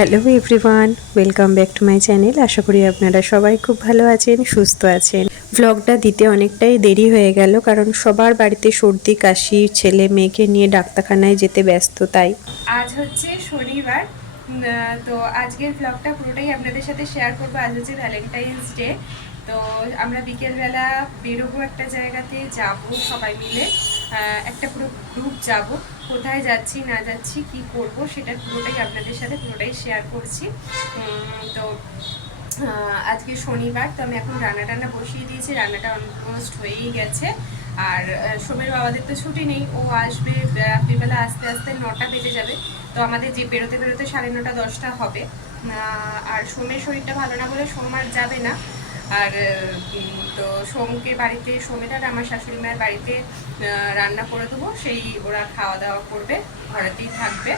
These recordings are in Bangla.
Hello everyone, welcome back to my channel. আশা করি আপনারা সবাই খুব ভালো আছেন, সুস্থ আছেন। ভ্লগটা দিতে অনেকটাই দেরি হয়ে গেল, কারণ সবার বাড়িতে সর্দি কাশি, ছেলে মেয়েকে নিয়ে ডাক্তারখানায় যেতে ব্যস্ত। তাই আজ হচ্ছে শনিবার, তো আজকের ভ্লগটা পুরোটাই আপনাদের সাথে শেয়ার করবো। আজ হচ্ছে ভ্যালেন্টাইন্স ডে। তো আমরা বিকেলবেলা বেরোবো, একটা জায়গাতে যাব সবাই মিলে, একটা পুরো গ্রুপ যাব। কোথায় যাচ্ছি না যাচ্ছি কি করব সেটা পুরোটাই আপনাদের সাথে পুরোটাই শেয়ার করছি। তো আজকে শনিবার, তো আমি এখন রান্না বসিয়ে দিয়েছি। রান্নাটা অলমোস্ট হয়েই গেছে। আর সোমের বাবাদের তো ছুটি নেই, ও আসবে রাত্রিবেলা আস্তে আস্তে 9টা বেজে যাবে। তো আমাদের যে বেরোতে 9:30 10টা হবে। আর সোমের শরীরটা ভালো না বলে সোম আর যাবে না। আর তো সোমকে বাড়িতে, সোমের আর আমার শাশুড়ি মায়ের বাড়িতে রান্না করে দেবো, সেই ওরা খাওয়া দাওয়া করবে, ঘরেতেই থাকবে।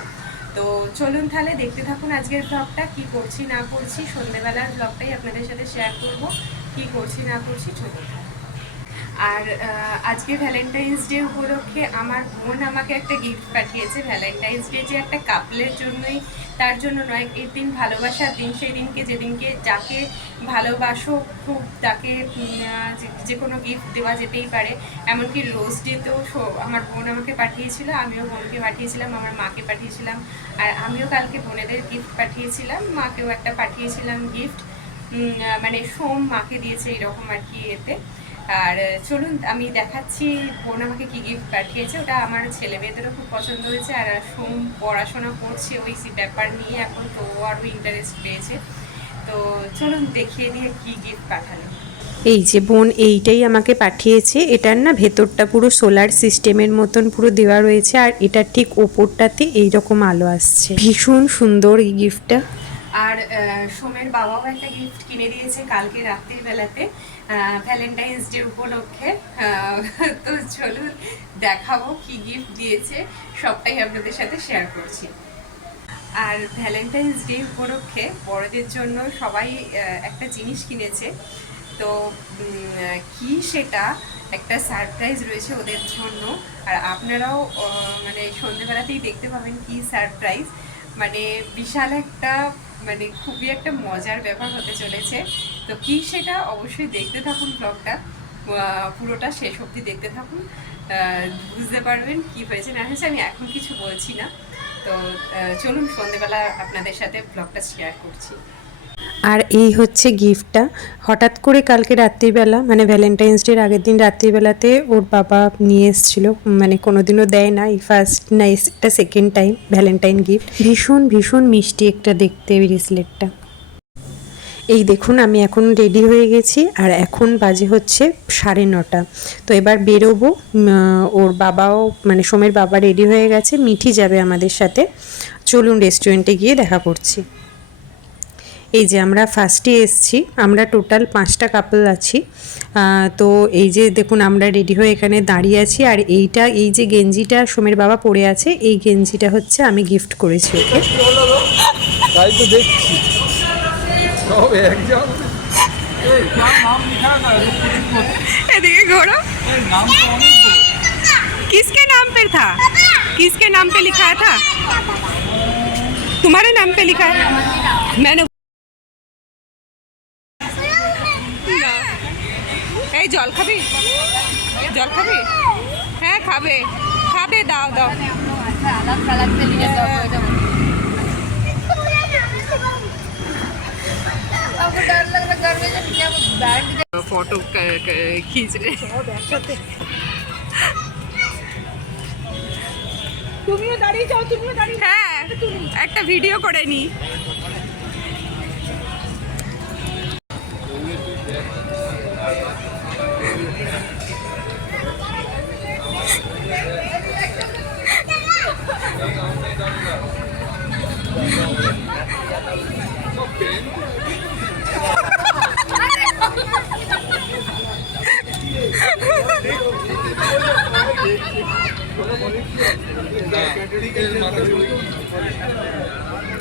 তো চলুন তাহলে দেখতে থাকুন আজকের ব্লগটা, কি করছি না করছি। সন্ধ্যেবেলার ব্লগটাই আপনাদের সাথে শেয়ার করব, কি করছি না করছি। চলুন। আর আজকে ভ্যালেন্টাইন্স ডে উপলক্ষে আমার বোন আমাকে একটা গিফট পাঠিয়েছে। ভ্যালেন্টাইন্স ডে যে একটা কাপলের জন্যই, তার জন্য নয়, এই দিন ভালোবাসার দিন। সেই দিনকে, যেদিনকে যাকে ভালোবাসো খুব, তাকে যে কোনো গিফট দেওয়া যেতেই পারে। এমনকি রোজ ডেতেও আমার বোন আমাকে পাঠিয়েছিল, আমিও বোনকে পাঠিয়েছিলাম, আমার মাকে পাঠিয়েছিলাম। আর আমিও কালকে বোনেদের গিফট পাঠিয়েছিলাম, মাকেও একটা পাঠিয়েছিলাম গিফট। মানে সোম মাকে দিয়েছে এরকম আর কি এতে। আর চলুন আমি দেখাচ্ছি বোন আমাকে কি গিফট পাঠিয়েছে। ওটা আমার ছেলে মেয়েদেরও খুব পছন্দ হয়েছে। আর সোম পড়াশোনা করছে ওই ব্যাপার নিয়ে এখন, তো ও আরও ইন্টারেস্ট পেয়েছে। তো চলুন দেখিয়ে দিয়ে কি গিফট পাঠালো। এই যে বোন এইটাই আমাকে পাঠিয়েছে। এটার না ভেতরটা পুরো সোলার সিস্টেমের মতন পুরো দেওয়া রয়েছে, আর এটার ঠিক ওপরটাতে এইরকম আলো আসছে। ভীষণ সুন্দর এই গিফটটা। আর সোমের বাবাও একটা গিফট কিনে দিয়েছে কালকে রাত্রির বেলাতে, ভ্যালেন্টাইন্স ডে উপলক্ষে। তো চলুন দেখাবো কি গিফট দিয়েছে, সবটাই আপনাদের সাথে শেয়ার করছি। আর ভ্যালেন্টাইন্স ডে উপলক্ষে বড়দের জন্য সবাই একটা জিনিস কিনেছে। তো কি সেটা একটা সারপ্রাইজ রয়েছে ওদের জন্য। আর আপনারাও মানে সন্ধেবেলাতেই দেখতে পাবেন কি সারপ্রাইজ। মানে বিশাল একটা, মানে খুবই একটা মজার ব্যাপার হতে চলেছে। তো কি সেটা অবশ্যই দেখতে থাকুন ব্লগটা, পুরোটা শেষ অবধি দেখতে থাকুন, বুঝতে পারবেন কি হয়েছে না হয়েছে। আমি এখন কিছু বলছি না। তো চলুন সন্ধেবেলা আপনাদের সাথে ব্লগটা শেয়ার করছি। আর এই হচ্ছে গিফটটা। হঠাৎ করে কালকে রাত্রিবেলা, মানে ভ্যালেন্টাইন্স ডের আগের দিন রাত্রিবেলাতে ওর বাবা নিয়ে এসেছিলো। মানে কোনোদিনও দেয় না, এই ফার্স্ট না, এটা সেকেন্ড টাইম ভ্যালেন্টাইন গিফট। ভীষণ ভীষণ মিষ্টি একটা দেখতে ব্রেসলেটটা। এই দেখুন আমি এখন রেডি হয়ে গেছি, আর এখন বাজে হচ্ছে 9:30। তো এবার বেরোবো। ওর বাবাও, মানে সোমের বাবা রেডি হয়ে গেছে, মিঠি যাবে আমাদের সাথে। চলুন রেস্টুরেন্টে গিয়ে দেখা করছি। এই যে আমরা ফার্স্টে এসছি, আমরা টোটাল 5টা কাপল আছি। তো এই যে দেখুন আমরা রেডি হয়ে এখানে দাঁড়িয়ে আছি। আর এইটা, এই যে গেঞ্জিটা সোমের বাবা পরে আছে, এই গেঞ্জিটা হচ্ছে আমি গিফট করেছি ওকে। তাই তো দেখছি সব একদম। এই क्या नाम लिखा है ना এদিকে ঘোরো। नाम तो अनेक दो। किसके नाम पे था? किसके नाम पे लिखा था? तुम्हारे नाम पे लिखा है? मैंने এই জল খাবি? জল খাবি? হ্যাঁ খাবে, খাবে, দাও দাও। ফটো खींच रहे। তুমিও দাঁড়িয়ে যাও, তুমিও দাঁড়িয়ে। হ্যাঁ একটা ভিডিও করে নি।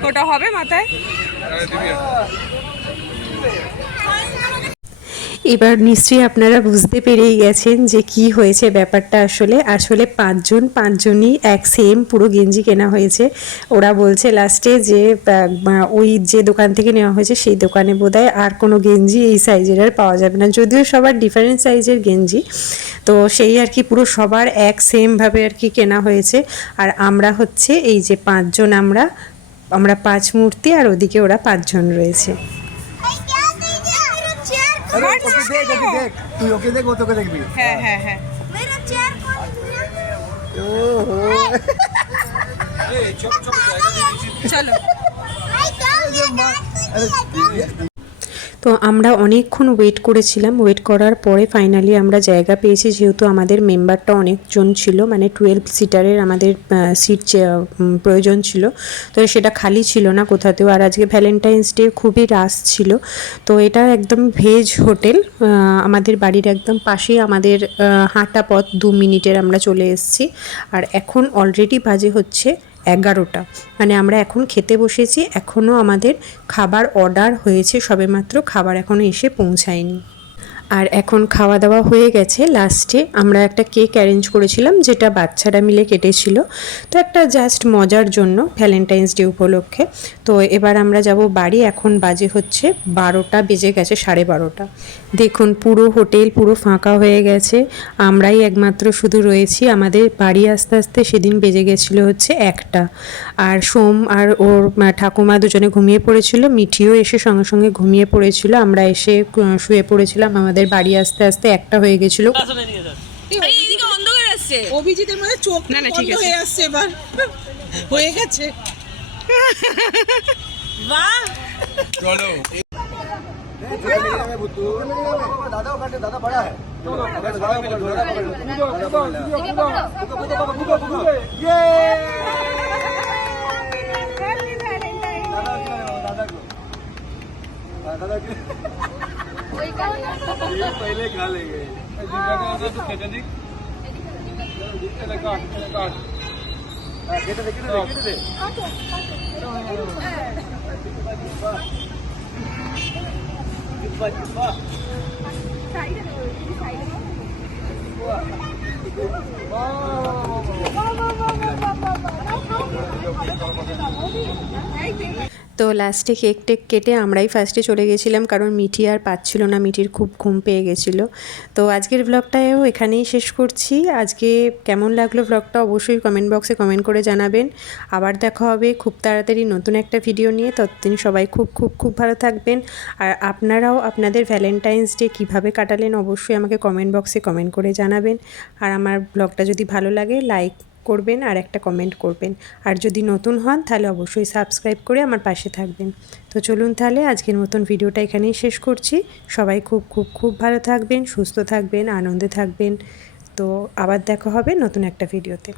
ওটা হবে মাথায়। এবার নিশ্চয়ই আপনারা বুঝতে পেরেই গেছেন যে কি হয়েছে ব্যাপারটা। আসলে পাঁচজনই এক সেম পুরো গেঞ্জি কেনা হয়েছে। ওরা বলছে লাস্টে যে ওই যে দোকান থেকে নেওয়া হয়েছে সেই দোকানে বোধহয় আর কোনো গেঞ্জি এই সাইজের আর পাওয়া যাবে না, যদিও সবার ডিফারেন্ট সাইজের গেঞ্জি। তো সেই আর কি পুরো সবার এক সেমভাবে আর কি কেনা হয়েছে। আর আমরা হচ্ছে এই যে পাঁচজন, আমরা 5 মূর্তি, আর ওদিকে ওরা 5 জন রয়েছে। अरे ओके देख तू ओके देख वो तो के देखबी হ্যাঁ হ্যাঁ হ্যাঁ मेरा चेयर कौन दिया? ओहो ए चुप চলো। भाई क्या दिया? তো আমরা অনেকক্ষণ ওয়েট করেছিলাম। ওয়েট করার পরে ফাইনালি আমরা জায়গা পেয়েছি, যেহেতু আমাদের মেম্বারটা অনেকজন ছিল, মানে 12 সিটারের আমাদের সিট প্রয়োজন ছিল। তো সেটা খালি ছিল না কোথাতেও। আর আজকে ভ্যালেন্টাইন্স ডে, খুবই রাশ ছিল। তো এটা একদম ভেজ হোটেল, আমাদের বাড়ির একদম পাশেই, আমাদের হাঁটা পথ 2 মিনিটের আমরা চলে এসেছি। আর এখন অলরেডি বাজে হচ্ছে 11টা, মানে আমরা এখন খেতে বসেছি। এখনও আমাদের খাবার অর্ডার হয়েছে সবেমাত্র, খাবার এখনও এসে পৌঁছায়নি। আর এখন খাওয়া দাওয়া হয়ে গেছে। লাস্টে আমরা একটা কেক অ্যারেঞ্জ করেছিলাম, যেটা বাচ্চারা মিলে কেটেছিল। তো একটা জাস্ট মজার জন্য, ভ্যালেন্টাইন্স ডে উপলক্ষে। তো এবার আমরা যাব বাড়ি। এখন বাজে হচ্ছে 12টা বেজে গেছে, 12:30। দেখুন পুরো হোটেল পুরো ফাঁকা হয়ে গেছে, আমরাই একমাত্র শুধু রয়েছি। আমাদের বাড়ি আস্তে আস্তে সেদিন বেজে গেছিলো হচ্ছে 1টা। আর সোম আর ওর ঠাকুমা দুজনে ঘুমিয়ে পড়েছিল, মিঠিও এসে সঙ্গে সঙ্গে ঘুমিয়ে পড়েছিল। আমরা এসে শুয়ে পড়েছিলাম। আমাদের বাড়ি আস্তে আস্তে 1টা হয়ে গেছিলো। এইদিকে অন্ধকার আসছে। অভিজিতের মধ্যে চোখ না, না, ঠিক বন্ধ আছে। হয়ে আসছে এবার হয়ে গেছে বাহ चलो दादा काटे दादा बड़ा है ये दादा ये पहले खा लेंगे तो खेते दिख काट खेते दे তো লাস্টে কেক টেক কেটে আমরাই ফার্স্টে চলে গেছিলাম, কারণ মিঠি আর পাচ্ছিল না, মিঠির খুব ঘুম পেয়ে গেছিলো। তো আজকের ব্লগটাও এখানেই শেষ করছি। আজকে কেমন লাগলো ব্লগটা অবশ্যই কমেন্ট বক্সে কমেন্ট করে জানাবেন। আবার দেখা হবে খুব তাড়াতাড়ি নতুন একটা ভিডিও নিয়ে। ততদিন সবাই খুব খুব খুব ভালো থাকবেন। আর আপনারাও আপনাদের ভ্যালেন্টাইন্স ডে কীভাবে কাটালেন অবশ্যই আমাকে কমেন্ট বক্সে কমেন্ট করে জানাবেন। আর আমার ব্লগটা যদি ভালো লাগে লাইক করবেন আর একটা কমেন্ট করবেন। আর যদি নতুন হন তাহলে অবশ্যই সাবস্ক্রাইব করে আমার পাশে থাকবেন। তো চলুন তাহলে আজকের মতন ভিডিওটা এখানেই শেষ করছি। সবাই খুব খুব খুব ভালো থাকবেন, সুস্থ থাকবেন, আনন্দে থাকবেন। তো আবার দেখা হবে নতুন একটা ভিডিওতে।